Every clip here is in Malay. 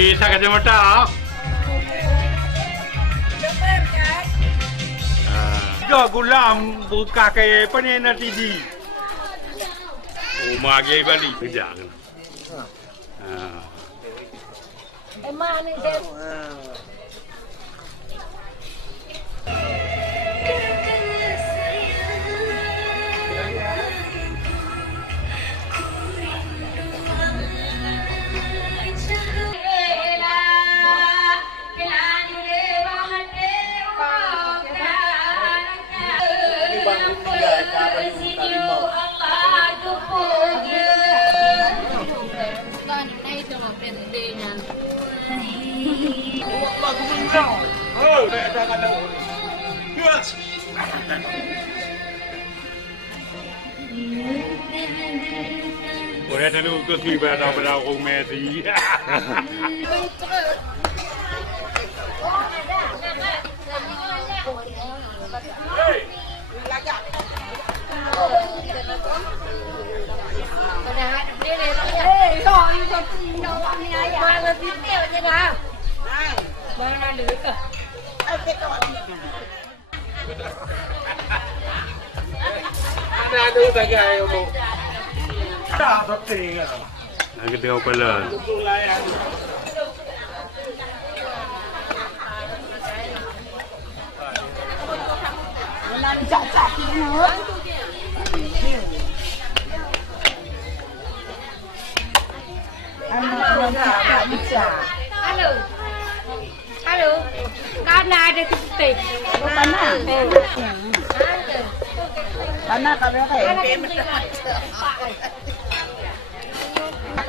bisa kacamata. Gak gulam buka kayak panena TV. Rumah gay balik kerja. Emang ni saya. Boleh dulu ke tiba pada orang Messi. Ada saja yang mau. Tak penting. Nak tengok kepala. Nak cak-cak nữa. Halo. Halo. Kana ada titik. Kana. Kana kami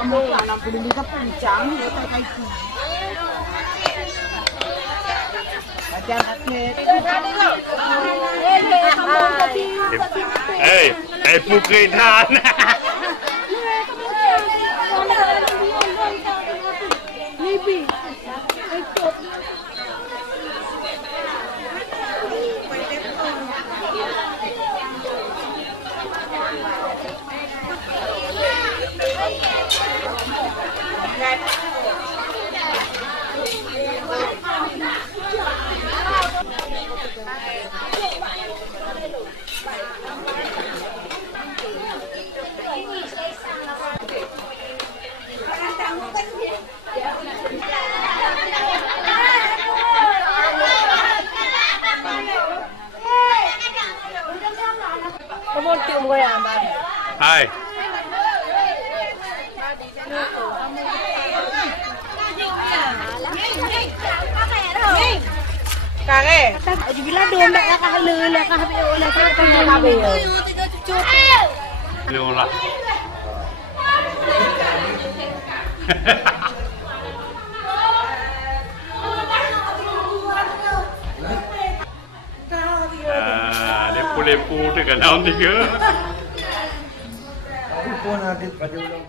kamu anak belum bisa puncang ya kayak itu. Pukritan. Hai. Kare. Aji bila domba lah kah lele kah beolah kah kabel. Leolah. Lepu-lepu tu kan daun tiga. Pun ada pada ulang.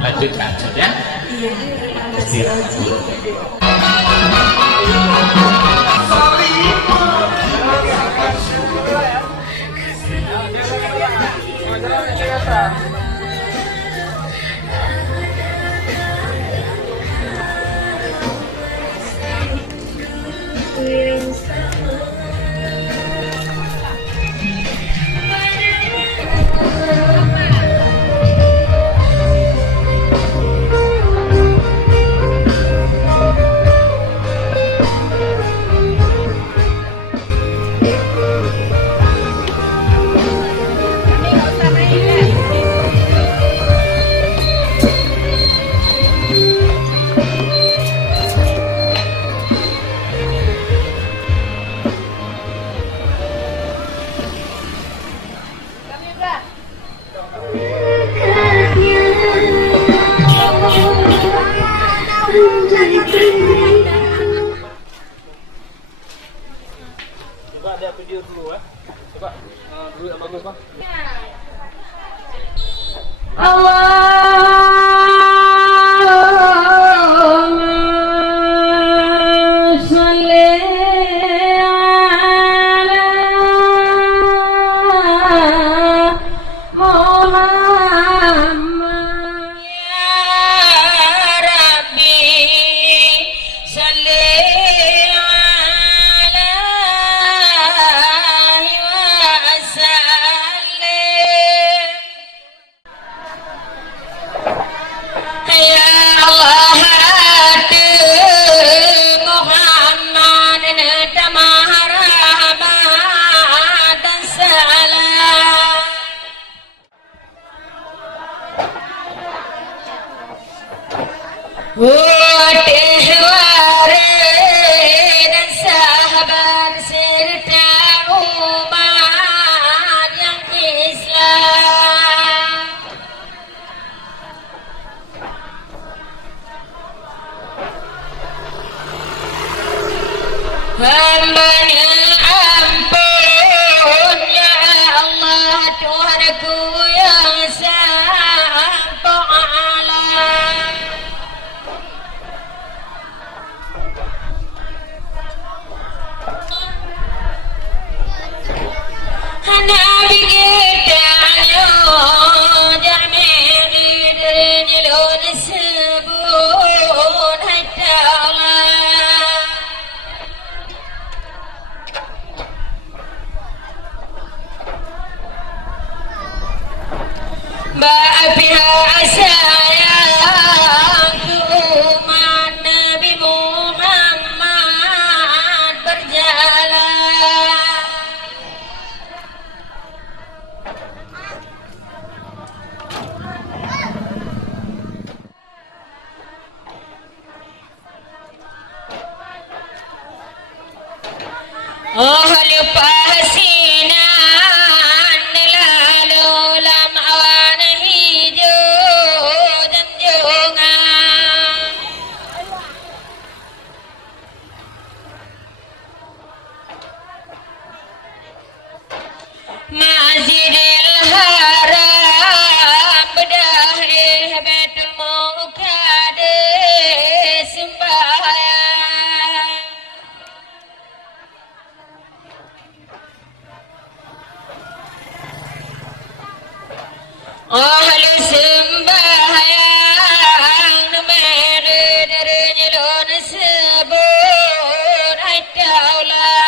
Lanjutkan saja. Coba dia video dulu ya. Coba dulu yang bagus bang. Allahumma sholli ala Muhammad ya Rabbi sholli dan sahabat serta umat yang Islam. Hamba-Nya ampun ya Allah Tuhanku yang Sang Alam. Nabi kita jami dirnilun sebut hatta Allah. Ba'afiha sayang umat Nabi Muhammad berjalan. Ahli pasinan lalu lam awan hijau dan jungan. Masjidil Haram bedahih Baitul Muqaddas sembahyang. Ahli sembahyang dernyelun sebut haitaulah.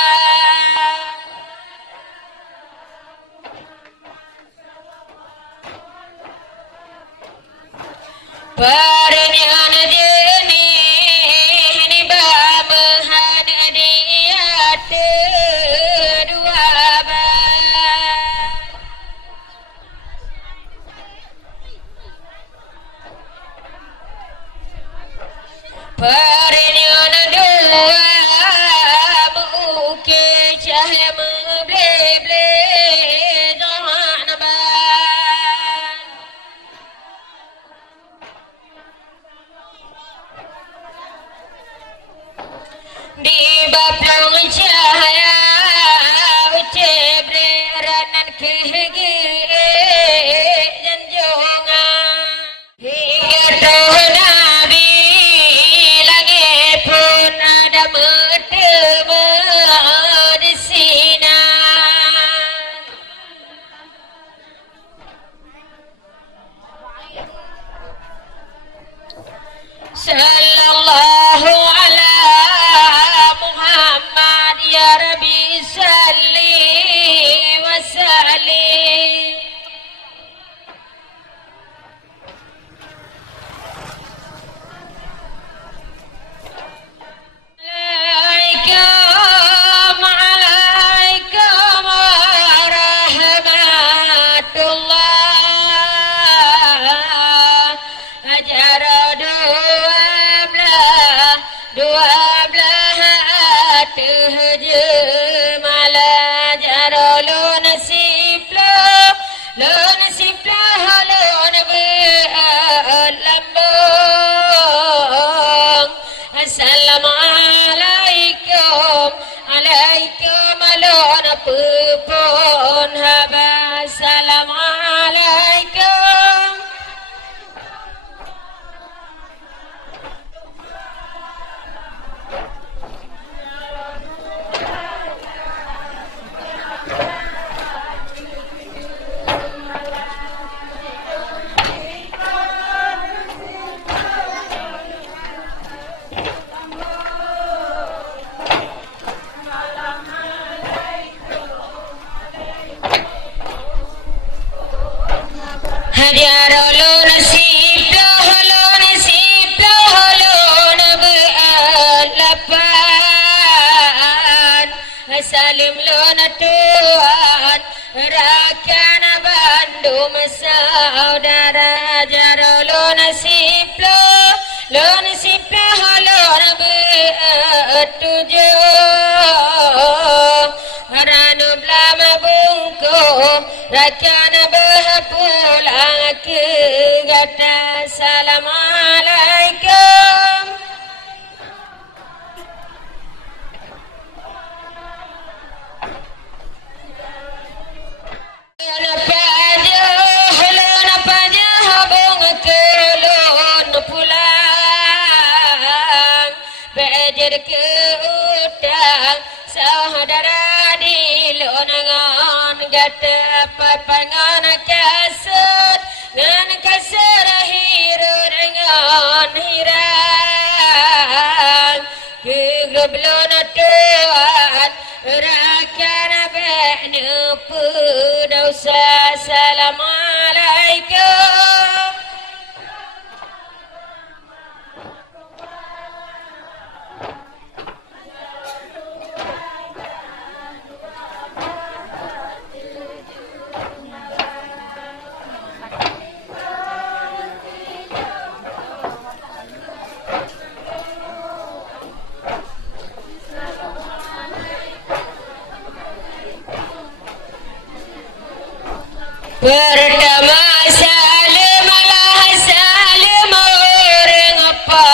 Pernyataan jenih ni babahan dia dua bab. Pernyataan dua buke cahaya memble-ble doa naban. Di bapang cahaya ucebre ranan kehege dan jongan hingga roh Nabi langit pun ada bertemu di sini. lon pupun haba assalamualaikum. Hadiah ulun siplah be'alapan salim lun tuan rakan Bandung saudara jarulun siplah lun be'tujuh ranu belama bungkum rakan berpulang ke gata assalamualaikum. Lana pajah bung ke lun pulang bejer ke utang saudara di lunangan gata papangan kasut ngan kasar hiru dengan hirang grup luna tuan rakan behnu pudosa assalamualaikum. Pertama salim orang apa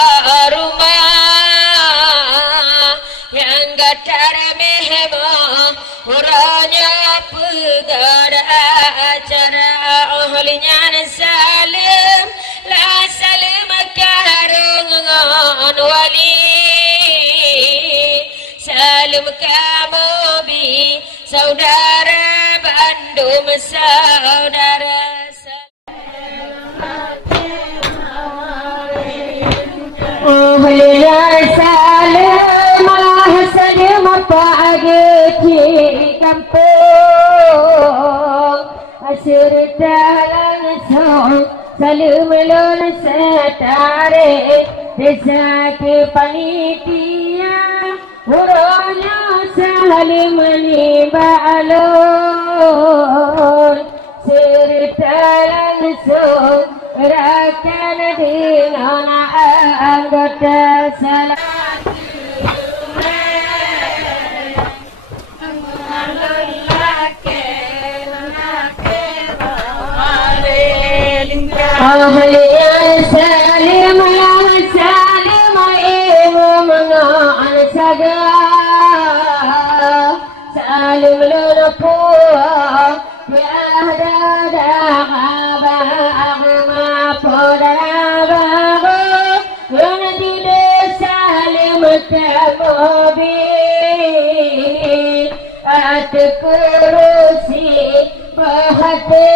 rumah yang gatar mehmah orangnya pegar acara ahlinya salim la salim karungan wali salim kamu bi saudara Bandung saudara salim pagi di kampung serta langsung salim lon setare desa ke panitia urangnya salim ni balon serta langsung rakan dengan anggota salam salim ibu mengan saga salim luna puang biada dagaba agma podara bago luna dile salim tamobi at kurusi bahate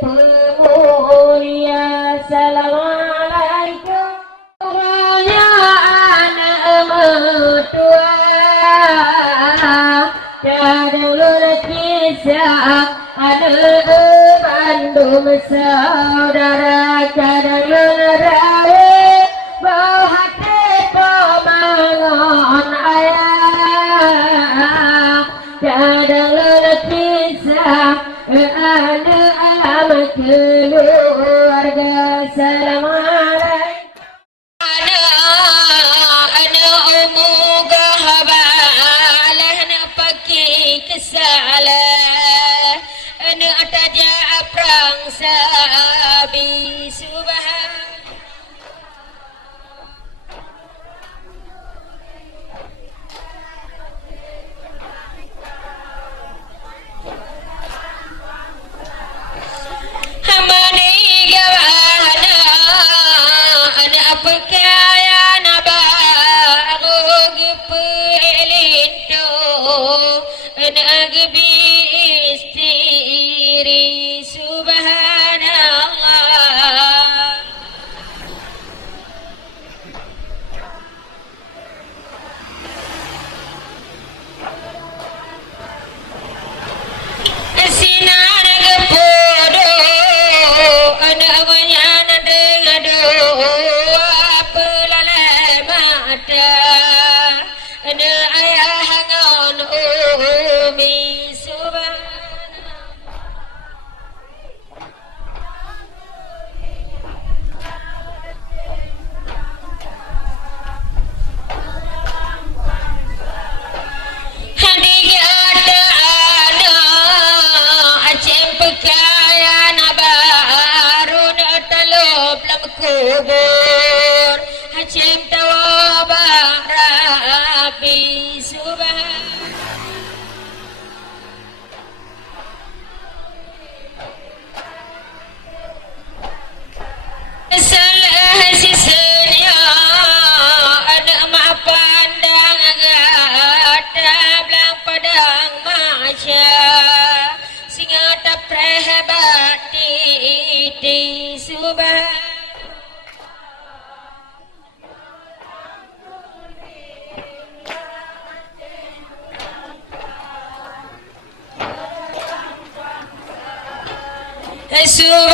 pemulia assalamualaikum. Orangnya anak mertua kadang lulus kisah ada Bandung saudara kadang lulus rahe bahate pemangon ayah kadang lulus kisah ada alam keluarga assalamualaikum. Kesalah anu ataja aprang sabi subhan istri subhanallah. Sinar kepodo anak manyana dengado apelala mata ana ayah ngon umi kubur hacim tawabah Rabbi subhan salah sisanya ada mak pandang gata belang padang maca singa tapreh bati di subhan Subhanallah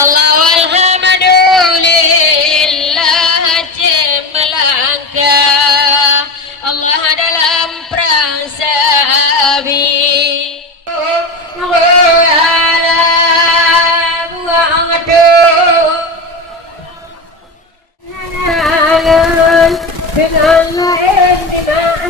Allah walhamdulillah cemelangkah Allah dalam prasabi dengan lain aku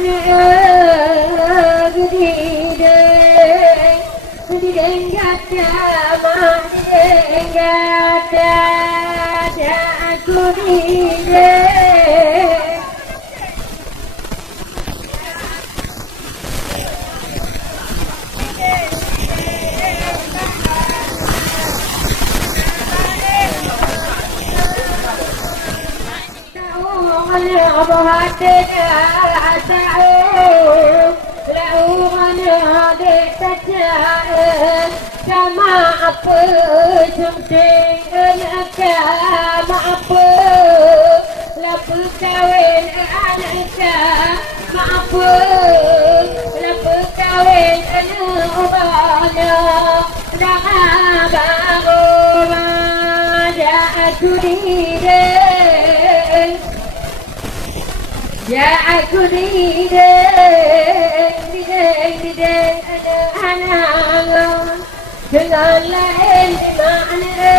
sama apa penting anaknya apa lapa kawin anaknya apa lapa kawin anak ubahnya dah baru ada aku dideng ya aku dideng anak dengan lain di mana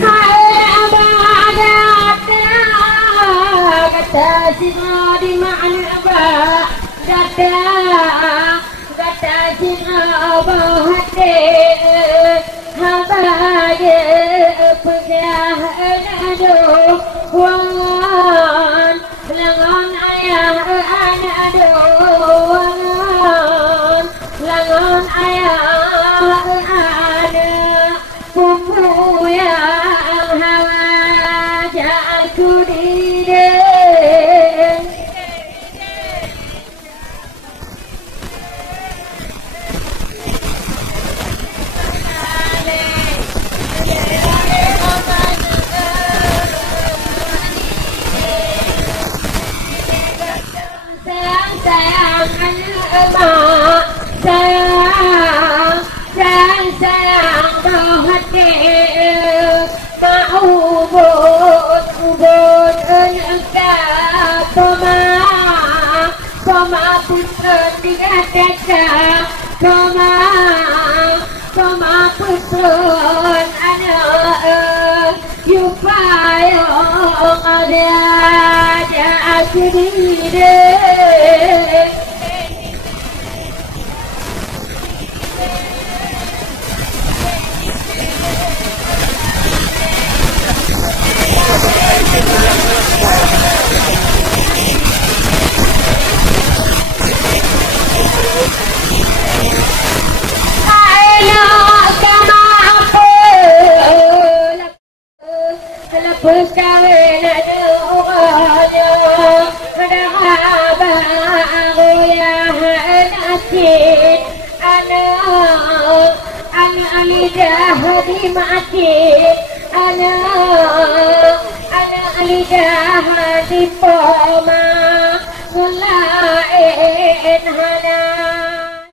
hai abah datang kata singa di mana abah datang kata singa abah hati abah ye pegah aduh wan langon ayah anak doangan langon ayah anak pupu yang hawa jaku dideng sayang emak sayang hati mau ubun enggak poma putra tiga teka poma putra anak yupayong ada aku dideng lepas kawin ada orangnya ada abang yang nasib anak lidah di mati anak lidah di poma ngelain hana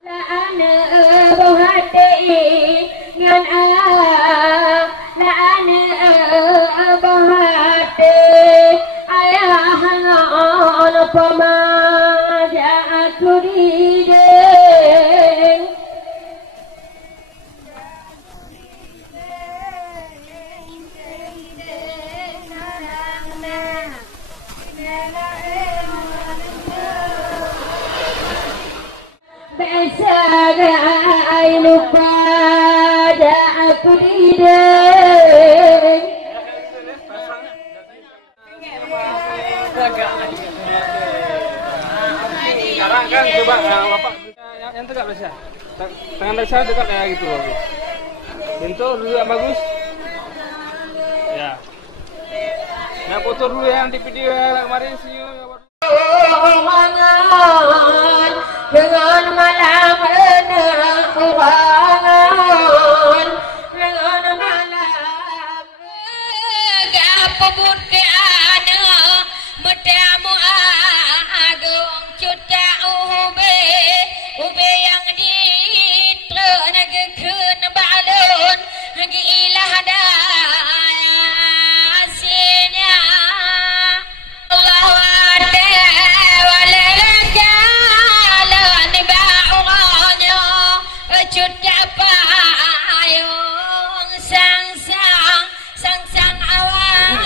la anak bohati ngan la anak bohati ayah ngan poma aku rideng Besagai lupa dah aku rideng Sekarang kan coba bapak yang tegak Tasya. Tangan Tasya dekat ya gitu. Bentuk dulu yang bagus. Ya. Nah foto dulu yang di video kemarin sih. Dengan malam orangan dengan malam Gapo buti ana metamu agung cuta ube yang ditrenagekeun balon gilah dasnya Allah cuta payung sang awal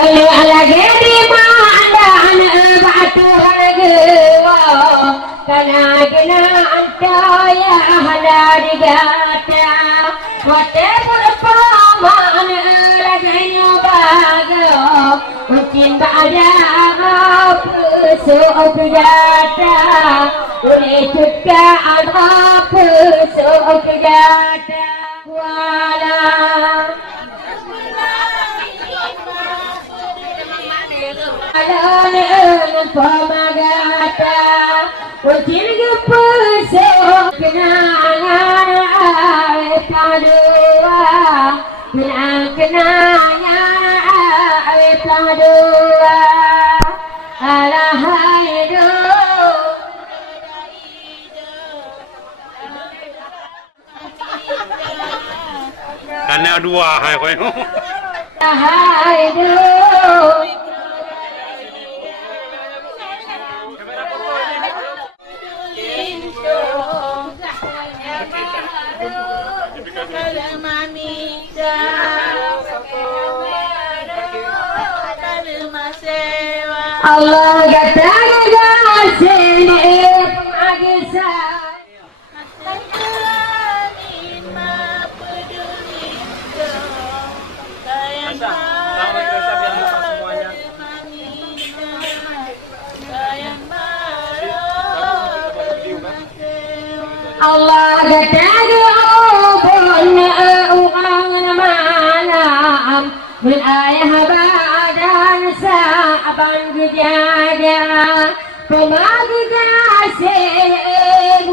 lagi di mana batu harga karena kena antaya dari gata wate berpaman rasanya baga mungkin ada pesok gata boleh juga ada pesok gata wala Alana pamagata Wajil gepesok kenangan padua kenangannya padua alahaido Karena dua hai kowe. alahaido Allah kata sini agisa Allah kata malam berayah badan saban gejada pemagi kasih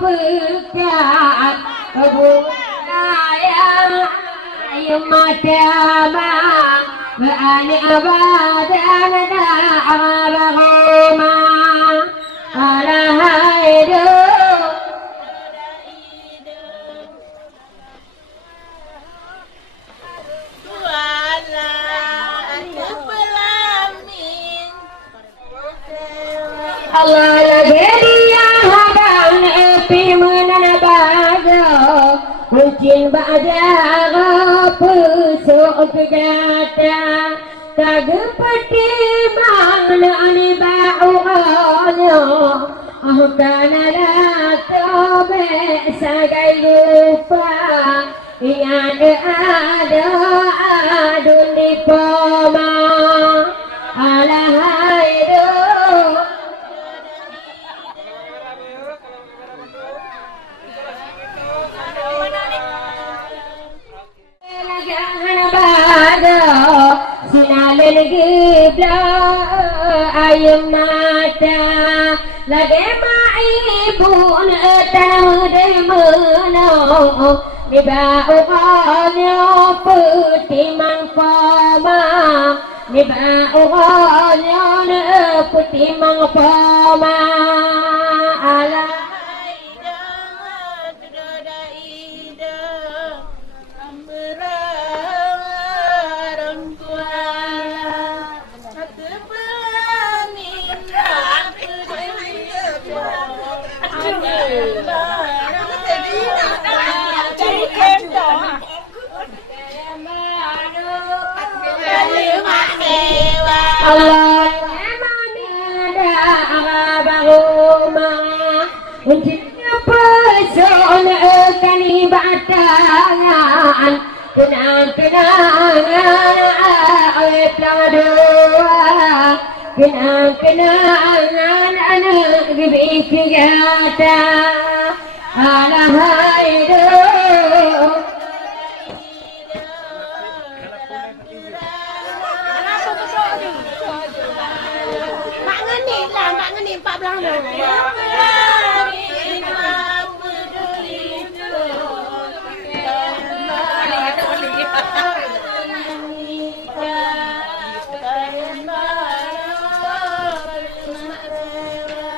pekat budaya ayam matama berani badan darahuma alahaido Allah lagi dia hadang epi menanabaga mungkin bahagia pesok kegata kagepati mana ani ba'u'anya ahkanala tobe sagai lupa ingat ada adun di poma alahaido sinalen gibla ayam mata lagi maibun tamude mano nibauannya putih mangpama nibauannya putih mangpama ala Allah Untuknya person kani batangan kenang-kenangan awet ladua kenang-kenangan anak gibi kigata alahaido Mak ngeni 14 dah.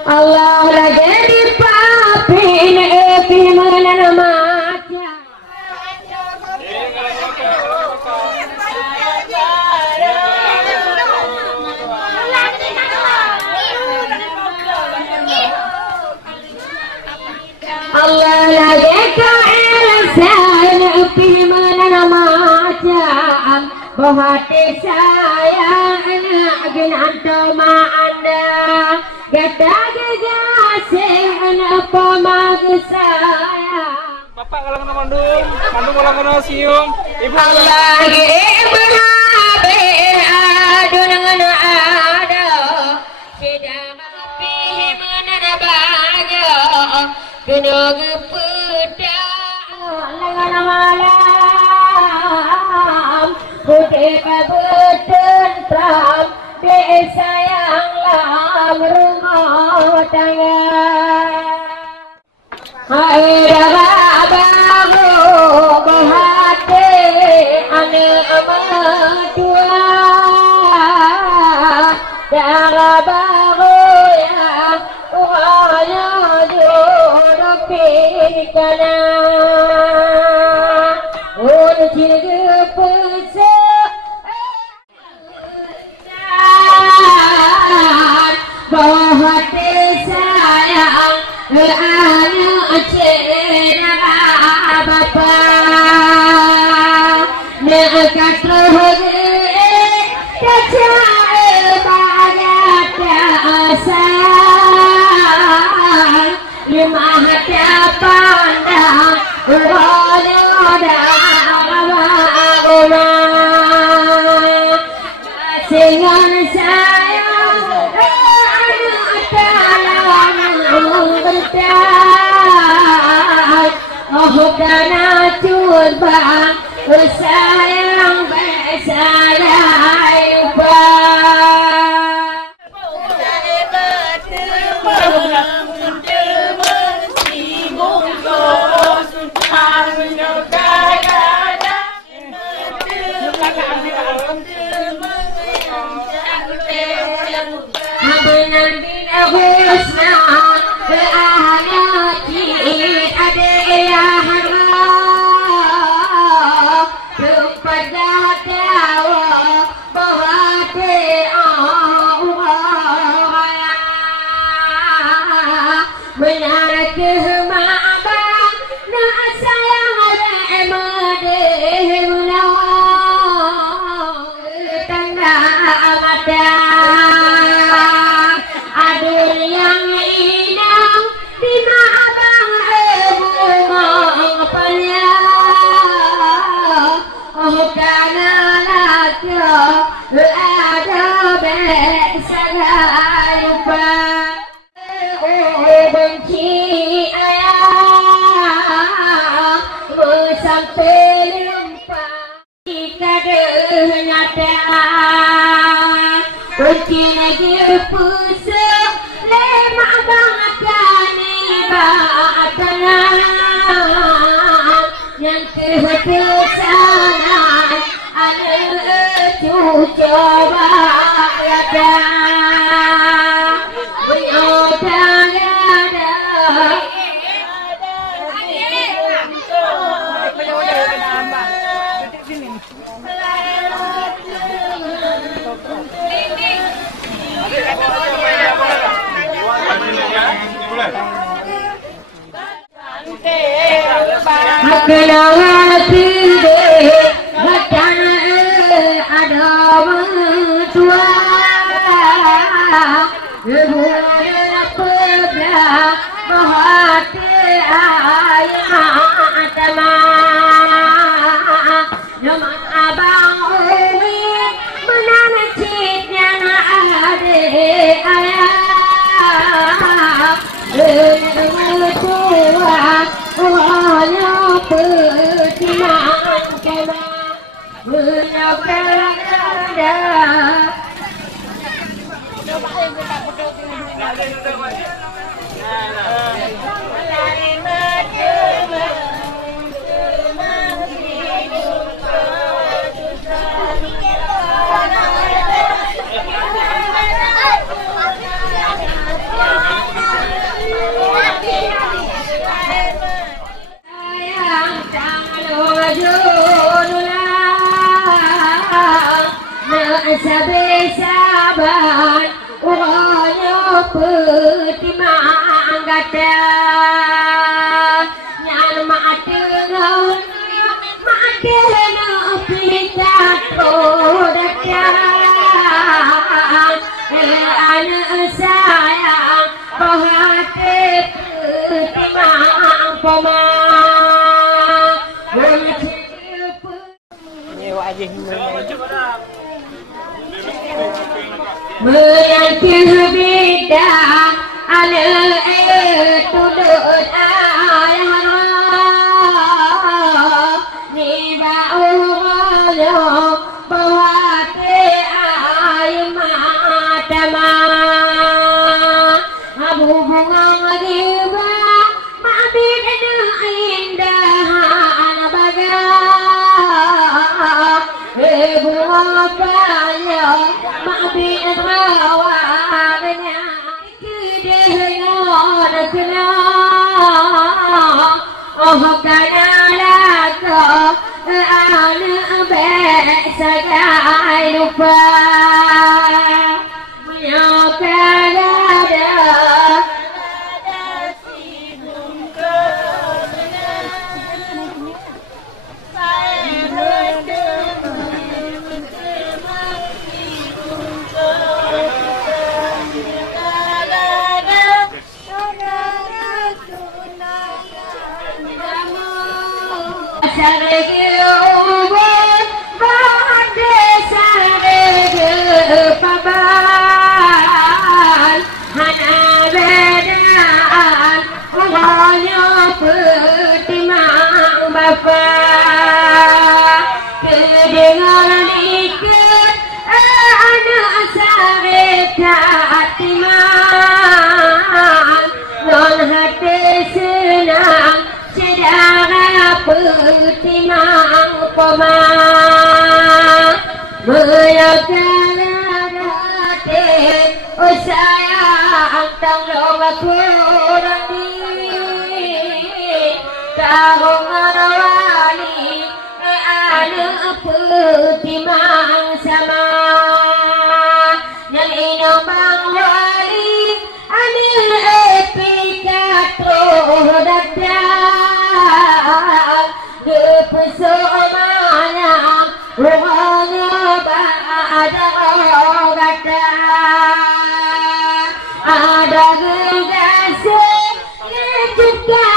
Allah lagi di papin epi mana maca Allah lagi ka elsan epi mana maca bahati sayang anak ginanto maanda gata gagasih anak pamag sayang. Bapak kalau kena mandung kalau kena siung, ibu Allah berhabe adu dengan ada sedang api mana bahagia kena gepedang lengan malam putih bertentram desa yang lam rumah tangga. Hai baru bahati anak amadua darah baru ya wanya jodoh pikana unci gepesek bahati sayang anak cerah bapa nekat rohge kacau banyak asal lima hati pandang roda guna singan sayang anak talang bertai oh kana coba sayang bersayang yang kebesaran ada coba ada menyodang ada kenangan pilih macam ada mentua hubungan pernah bahati ayah teman nama abang Umi menanacitnya adik ayah mentua hanya pertimbangan kena menyampaikan ada sabar orangnya pertimbangan kata nyan mak dengar mak kena pelita aku datang anak sayang hati timang pemang meyakin beda anak itu duduk ayah ni baunya bahwa ayah mata abu bunga giba mabit indah bagai bunga banyak mabit rawannya kedengar kena oh kanalaka anak besagai lupa kedengaran ikat anak sare katiman non hati senang sedara petimang pemang meyakan hati oh sayang tanggung aku tahung wali anak petimang sama yang inobang wali anak epikato dadah kepesomanya ruangnya ada ada gegasi juga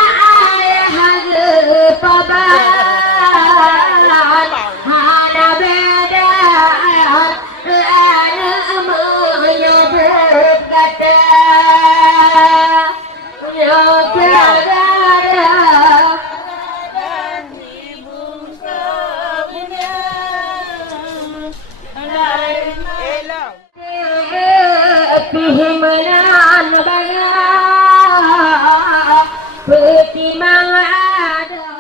paban ada beda anak menyebut kata menyebut pihimanan banyak petimang ada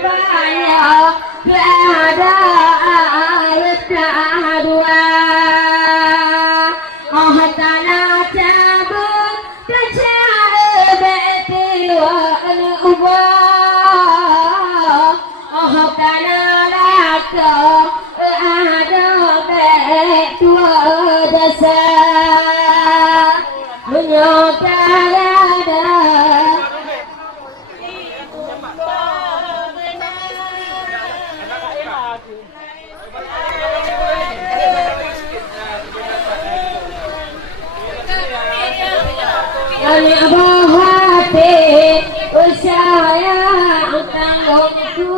banyak ada ayat dua oh tanah cabut tercabut tiwan ubah oh tanah laka ada betua dasar menyokar ada anak bahati usaha tanggungku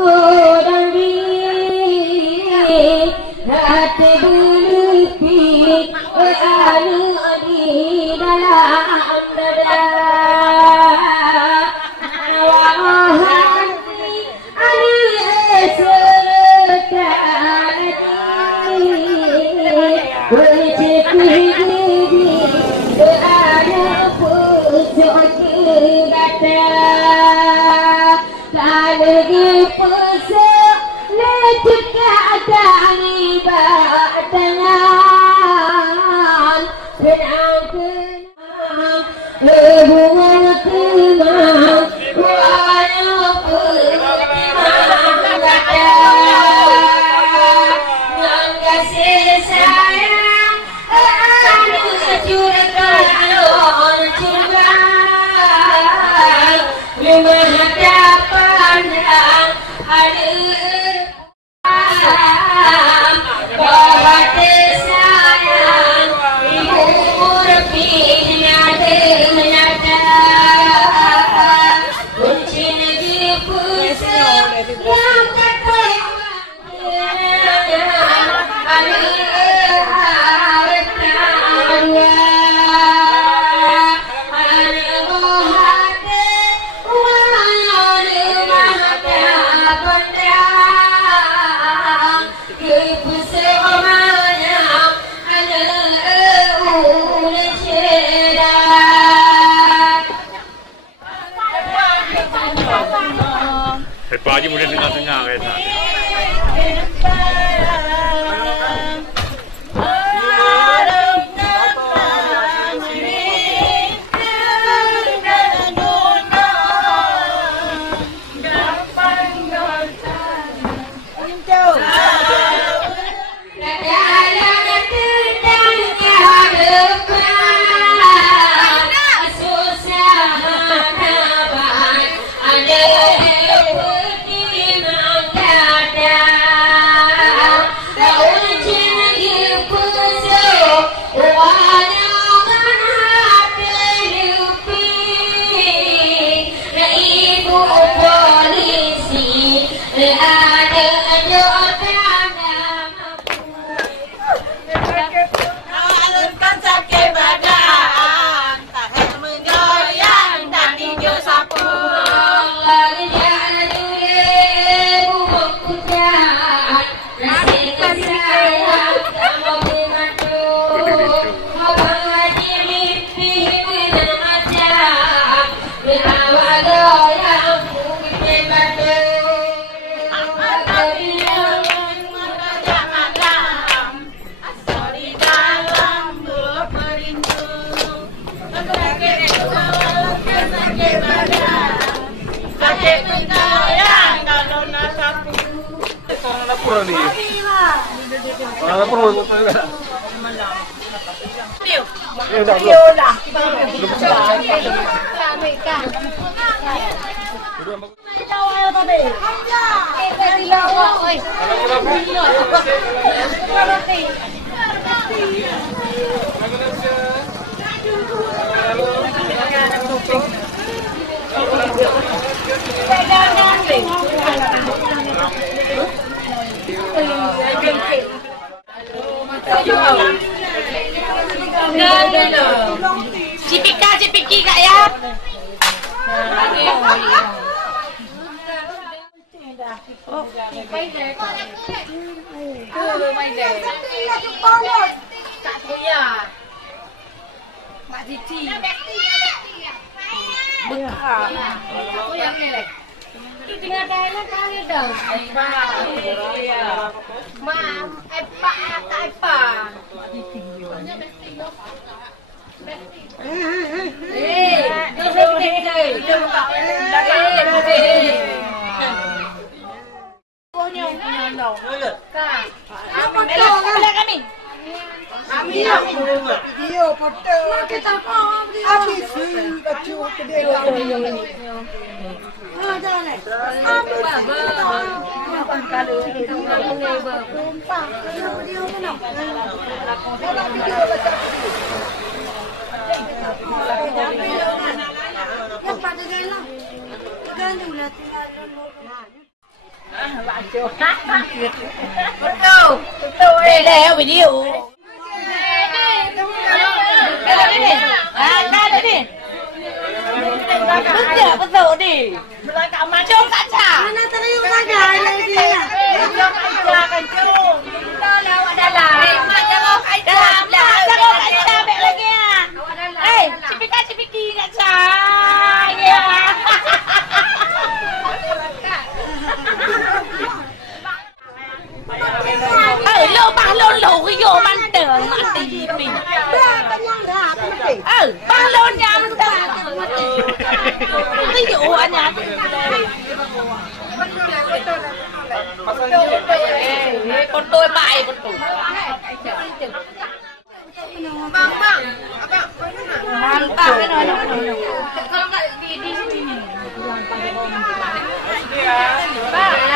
dan diri hati berlipik anak di dalam dada hati anak serkan bercipik ada pucuk kata kalau dipesok lecet keadaan ibadatan kenang-kenang hubungan kenang walaupun kenang kata yang kasih sayang anak curahkan lima hadapan ada Pak Haji boleh dengar-dengar kereta. Cipiki kak ya. Mak Cici. Bekal. Yang ni leh. Tinggal dah kali dah. Mam, apa apa. Betul dah video. Betul ni. Belakang macam kaca. Mana terus kaca lagi. Jom kaca kancung. Kita lawak dalam. Macam kaca. Macam kaca baik lagi ah. Eh, cipika-cipiki kaca. Ya. Balon cái vô mang đường mà tì pì. Balon nhà mang đường mà tì. Ví dụ anh nhà. Con tôi bài con tôi. Bang. Mantap cái nói. Kalau enggak di sini. Bang.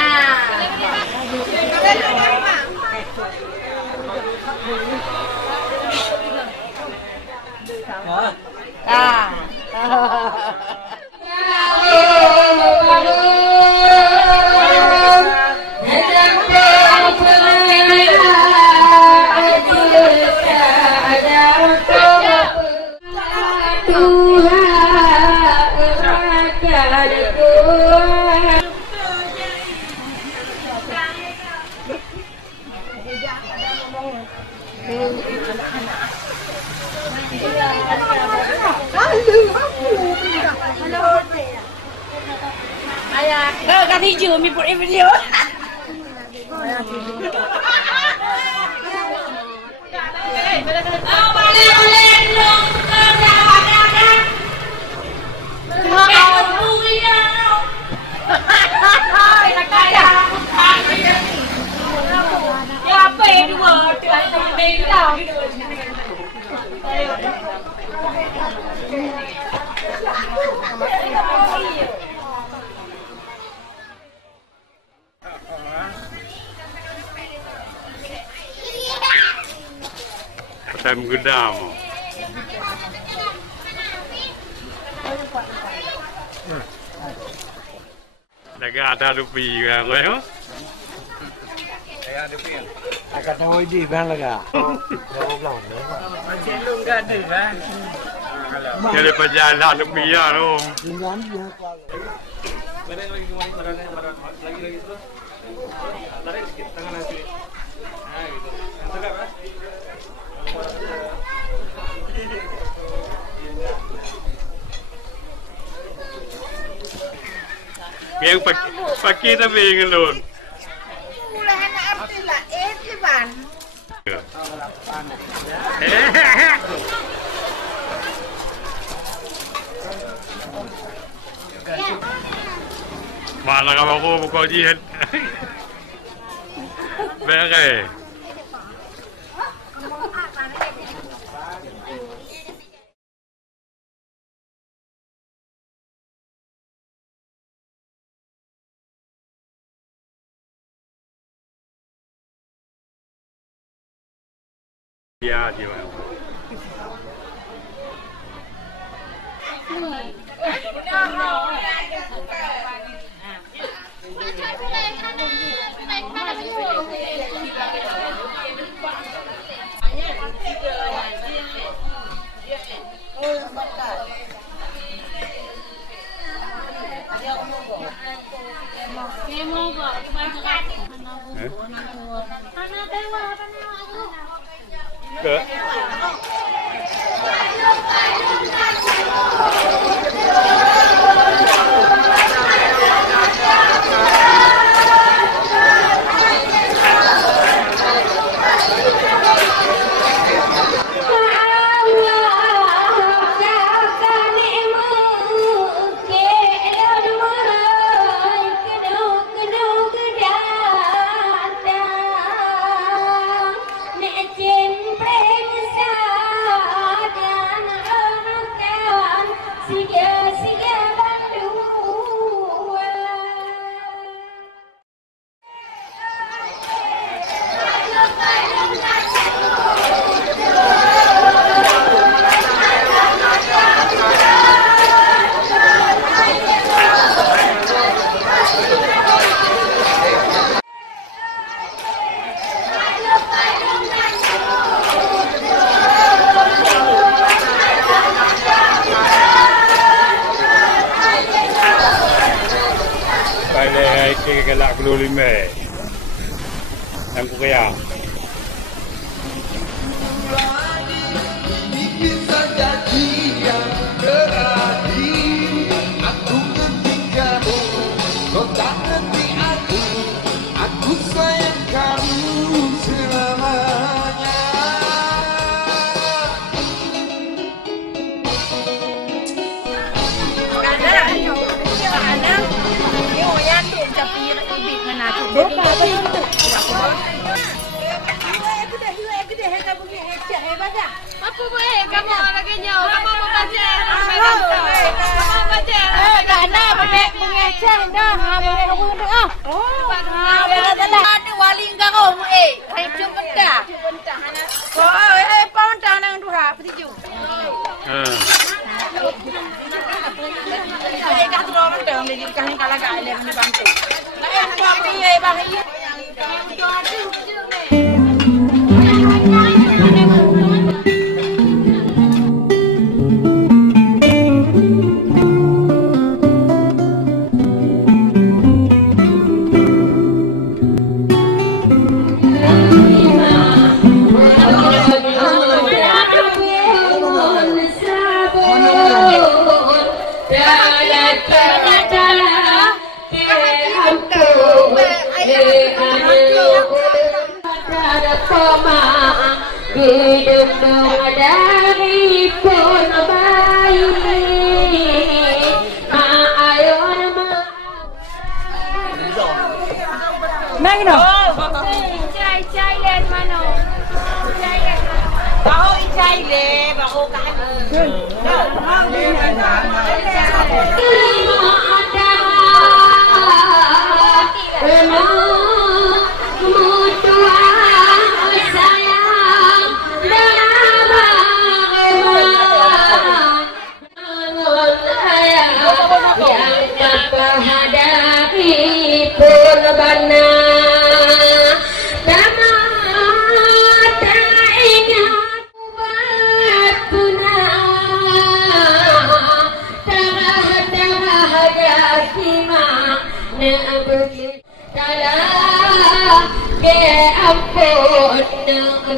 Kan hijau mi pun video. Time gedam. Daga ada rupi kan kau? Daga rupi. Agak tahu ini bang laga. Celung gak ada kan? Jadi perjalanan rupi ya tu. Jangan dia. Lagi terus. Tarik sedikit tangan nasi. Nah gitu. Yang tegak kan? Yang pakai tapi ngelun. Mulai anak arti lah, Iban. Mana kamu aku buka jihad. Beres. Ya, dia. Ke? Gelak dulu lima, yang kaya. Apa boleh kamu lagi nyawa? Kamu mau baca? Kamu mau baca? Karena mengecek dah, boleh kamu dengar. Ada wali enggak kamu? Hai jumpa dah. Oh, pound tanang dua, pergi. Saya kat rumah dong, jadi kalian kalau gak ada yang dibantu. Nah, buat dia bahaya. Da da da da da pemang hidung dari pun bayi ayun Nang no. Cai lên mano. Cai lên. Bao chay le bao ka.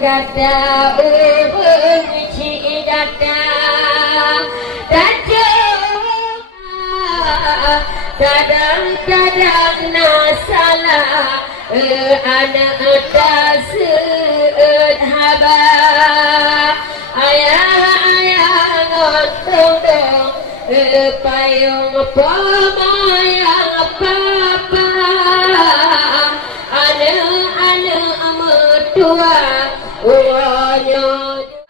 Gada benci dada kadang-kadang nasalah anak dasut haba ayah ngotong dong payung pemayang papa anak mertua uangnya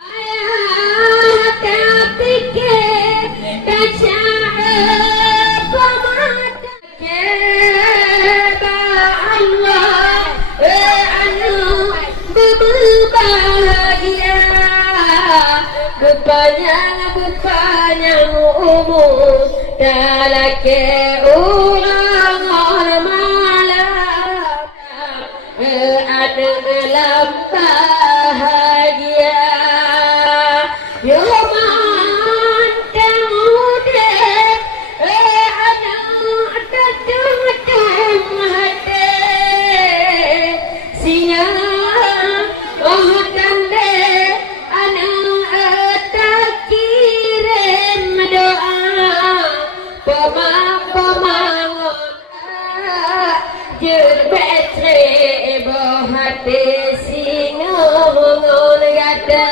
ayah tak fikir tak cahaya pemata keba Allah anak berbahagia berpanjang umur dalam keurang malam ada dalam bahagia Yoman temude anak tertutup hati siang tanda anak tak kirim doa pemang jerbetre bohate singa ngon gada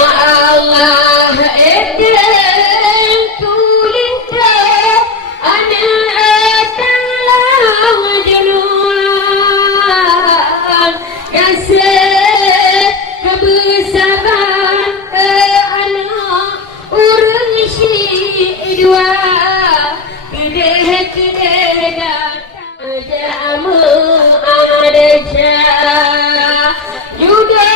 Allah eden kulinta anak talang jenuan kasih kebesaran anak urang si dua kedeh datang jamu ada jah juga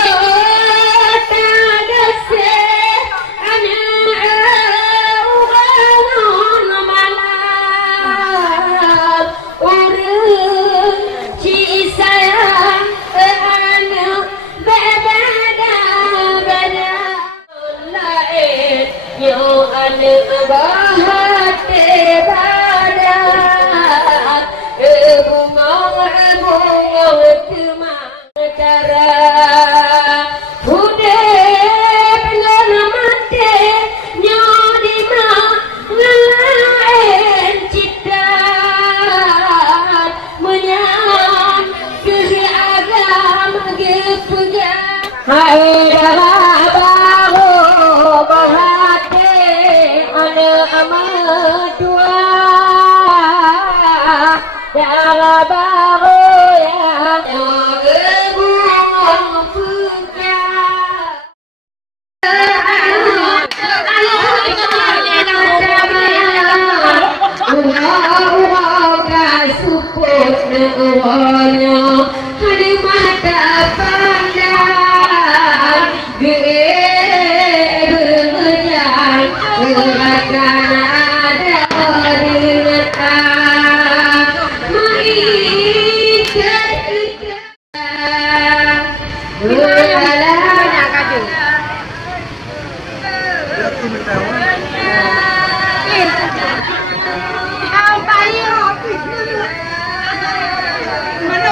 Mana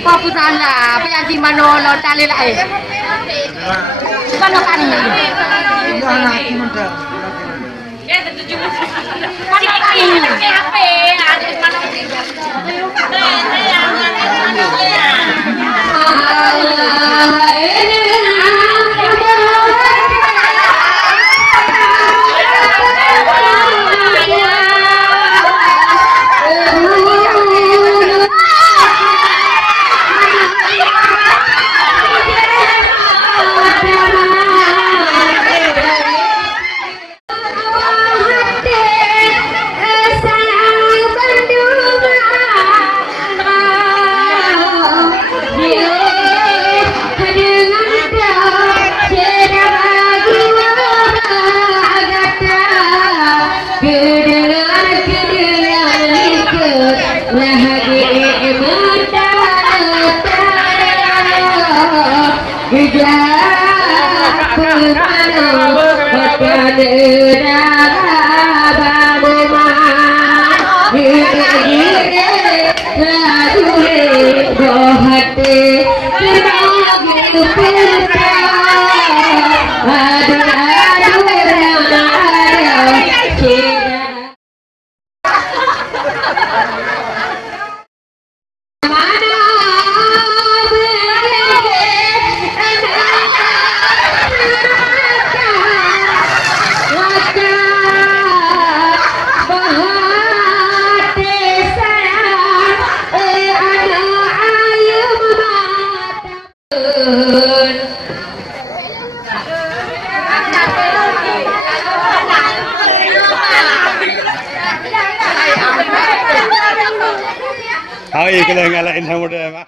Kau putana, apa yang di mana lo tali lagi? Mana tali? Mana tali? Apa? Ada mana? Hai, kalau ngalahin sama dia mah.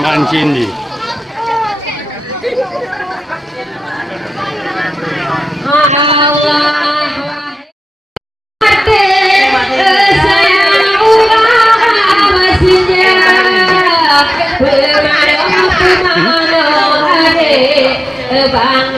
Mancin di. Bang